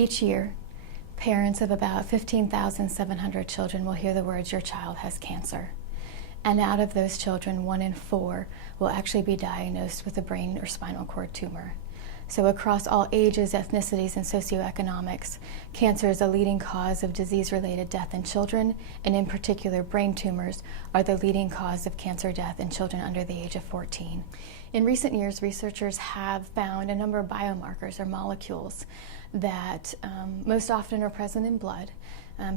Each year, parents of about 15,700 children will hear the words, "Your child has cancer." And out of those children, 1 in 4 will actually be diagnosed with a brain or spinal cord tumor. So across all ages, ethnicities, and socioeconomics, cancer is a leading cause of disease-related death in children, and in particular, brain tumors are the leading cause of cancer death in children under the age of 14. In recent years, researchers have found a number of biomarkers or molecules that most often are present in blood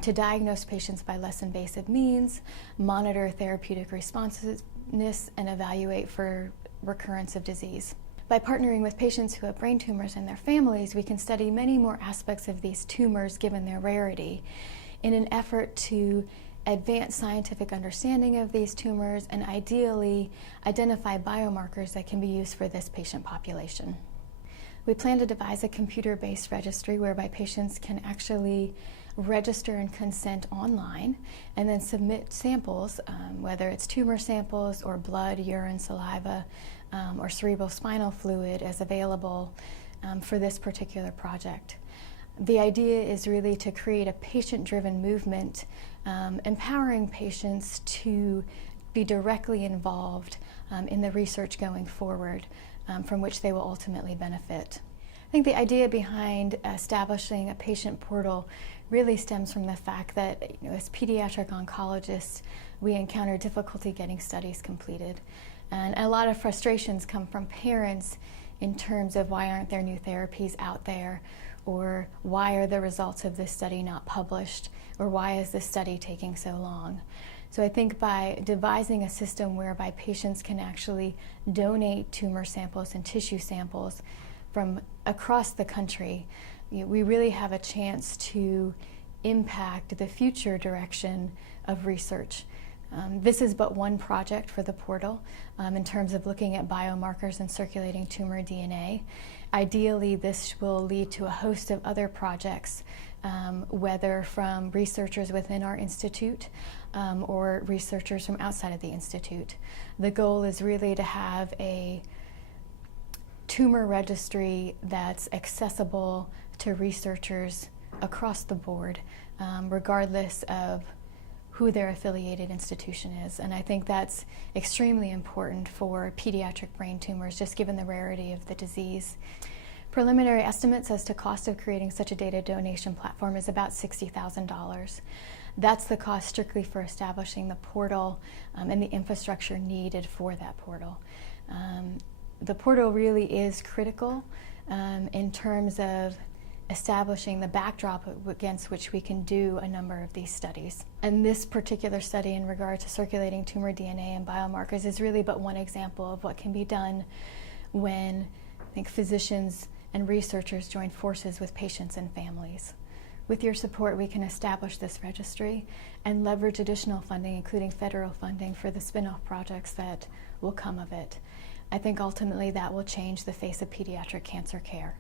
to diagnose patients by less invasive means, monitor therapeutic responsiveness, and evaluate for recurrence of disease. By partnering with patients who have brain tumors and their families, we can study many more aspects of these tumors given their rarity in an effort to advance scientific understanding of these tumors and ideally identify biomarkers that can be used for this patient population. We plan to devise a computer-based registry whereby patients can actually register and consent online and then submit samples, whether it's tumor samples or blood, urine, saliva, or cerebral spinal fluid as available for this particular project. The idea is really to create a patient-driven movement, empowering patients to be directly involved in the research going forward, from which they will ultimately benefit. I think the idea behind establishing a patient portal really stems from the fact that, as pediatric oncologists, we encounter difficulty getting studies completed. And a lot of frustrations come from parents in terms of why aren't there new therapies out there, or why are the results of this study not published, or why is this study taking so long? So I think by devising a system whereby patients can actually donate tumor samples and tissue samples from across the country, we really have a chance to impact the future direction of research. This is but one project for the portal in terms of looking at biomarkers and circulating tumor DNA. Ideally, this will lead to a host of other projects, whether from researchers within our institute or researchers from outside of the institute. The goal is really to have a tumor registry that's accessible to researchers across the board, regardless of who their affiliated institution is. And I think that's extremely important for pediatric brain tumors, just given the rarity of the disease. Preliminary estimates as to cost of creating such a data donation platform is about $60,000. That's the cost strictly for establishing the portal and the infrastructure needed for that portal. The portal really is critical in terms of establishing the backdrop against which we can do a number of these studies. And this particular study in regard to circulating tumor DNA and biomarkers is really but one example of what can be done when, I think, physicians and researchers join forces with patients and families. With your support, we can establish this registry and leverage additional funding, including federal funding, for the spin-off projects that will come of it. I think ultimately that will change the face of pediatric cancer care.